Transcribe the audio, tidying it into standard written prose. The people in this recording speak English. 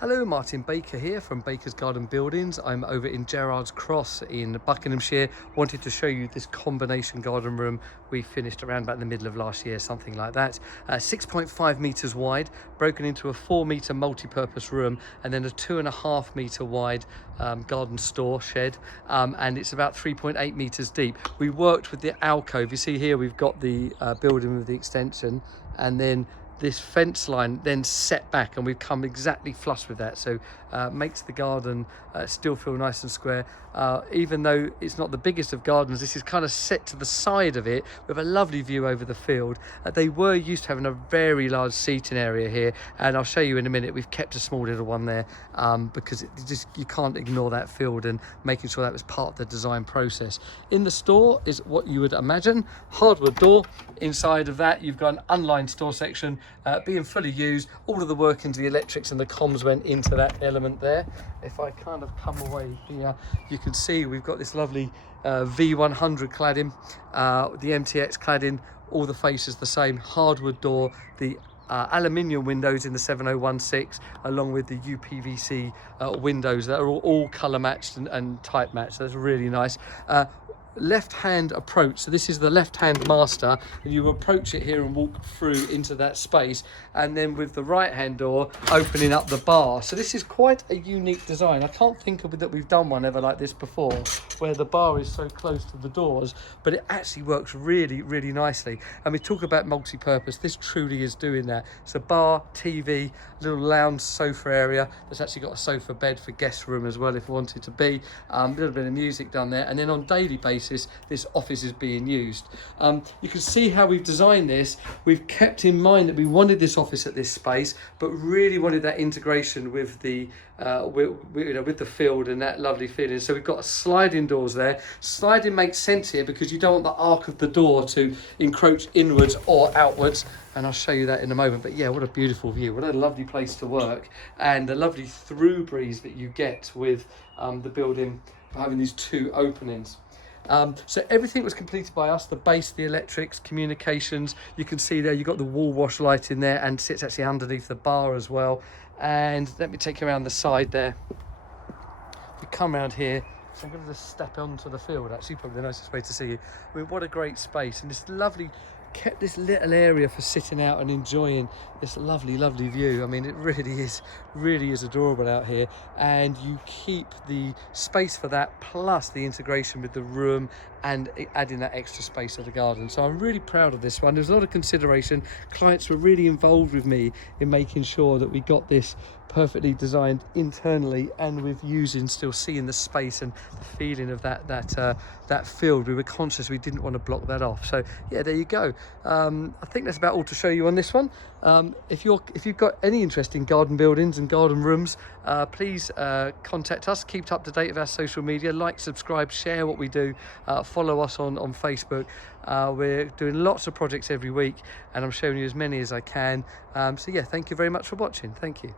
Hello, Martin Baker here from Baker's Garden Buildings. I'm over in Gerrards Cross in Buckinghamshire. Wanted to show you this combination garden room we finished around about the middle of last year, something like that. 6.5 metres wide, broken into a 4-metre multi-purpose room, and then a 2.5 metre wide garden store shed, and it's about 3.8 metres deep. We worked with the alcove. You see here we've got the building with the extension, and then this fence line then set back, and we've come exactly flush with that, so makes the garden still feel nice and square. Even though it's not the biggest of gardens, this is kind of set to the side of it with a lovely view over the field. They were used to having a very large seating area here, and I'll show you in a minute. We've kept a small little one there because you can't ignore that field, and making sure that was part of the design process. In the store is what you would imagine: hardwood door. Inside of that you've got an unlined store section, being fully used. All of the work into the electrics and the comms went into that element there. If I kind of come away here, you can see we've got this lovely V100 cladding, the MTX cladding, all the faces the same, hardwood door, the aluminium windows in the 7016, along with the UPVC windows that are all colour matched and type matched. So that's really nice. Left-hand approach, so this is the left-hand master, and you approach it here and walk through into that space, and then with the right-hand door opening up the bar. So this is quite a unique design. I can't think of that we've done one ever like this before, where the bar is so close to the doors, but it actually works really, really nicely. And we talk about multi-purpose, this truly is doing that. It's a bar, TV, little lounge sofa area. There's actually got a sofa bed for guest room as well if you wanted to be. A little bit of music done there, and then on daily basis this office is being used. You can see how we've designed this. We've kept in mind that we wanted this office at this space, but really wanted that integration with the with the field and that lovely feeling. So we've got sliding doors there. Sliding makes sense here because you don't want the arc of the door to encroach inwards or outwards, and I'll show you that in a moment. But yeah, what a beautiful view, what a lovely place to work, and the lovely through breeze that you get with the building having these two openings. So everything was completed by us: the base, the electrics, communications. You can see there you've got the wall wash light in there, and sits actually underneath the bar as well. And let me take you around the side there. If you come around here, so I'm going to just step onto the field, actually, probably the nicest way to see you. I mean, what a great space, and this lovely, kept this little area for sitting out and enjoying this lovely view. I mean, it really is adorable out here, and you keep the space for that, plus the integration with the room and adding that extra space of the garden. So I'm really proud of this one. There's a lot of consideration. Clients were really involved with me in making sure that we got this perfectly designed internally, and with still seeing the space and the feeling of that field. We were conscious we didn't want to block that off. So yeah, there you go. I think that's about all to show you on this one. If you've got any interest in garden buildings and garden rooms, please contact us. Keep up to date with our social media, like, subscribe, share what we do, follow us on Facebook. We're doing lots of projects every week, and I'm showing you as many as I can. So yeah, thank you very much for watching. Thank you.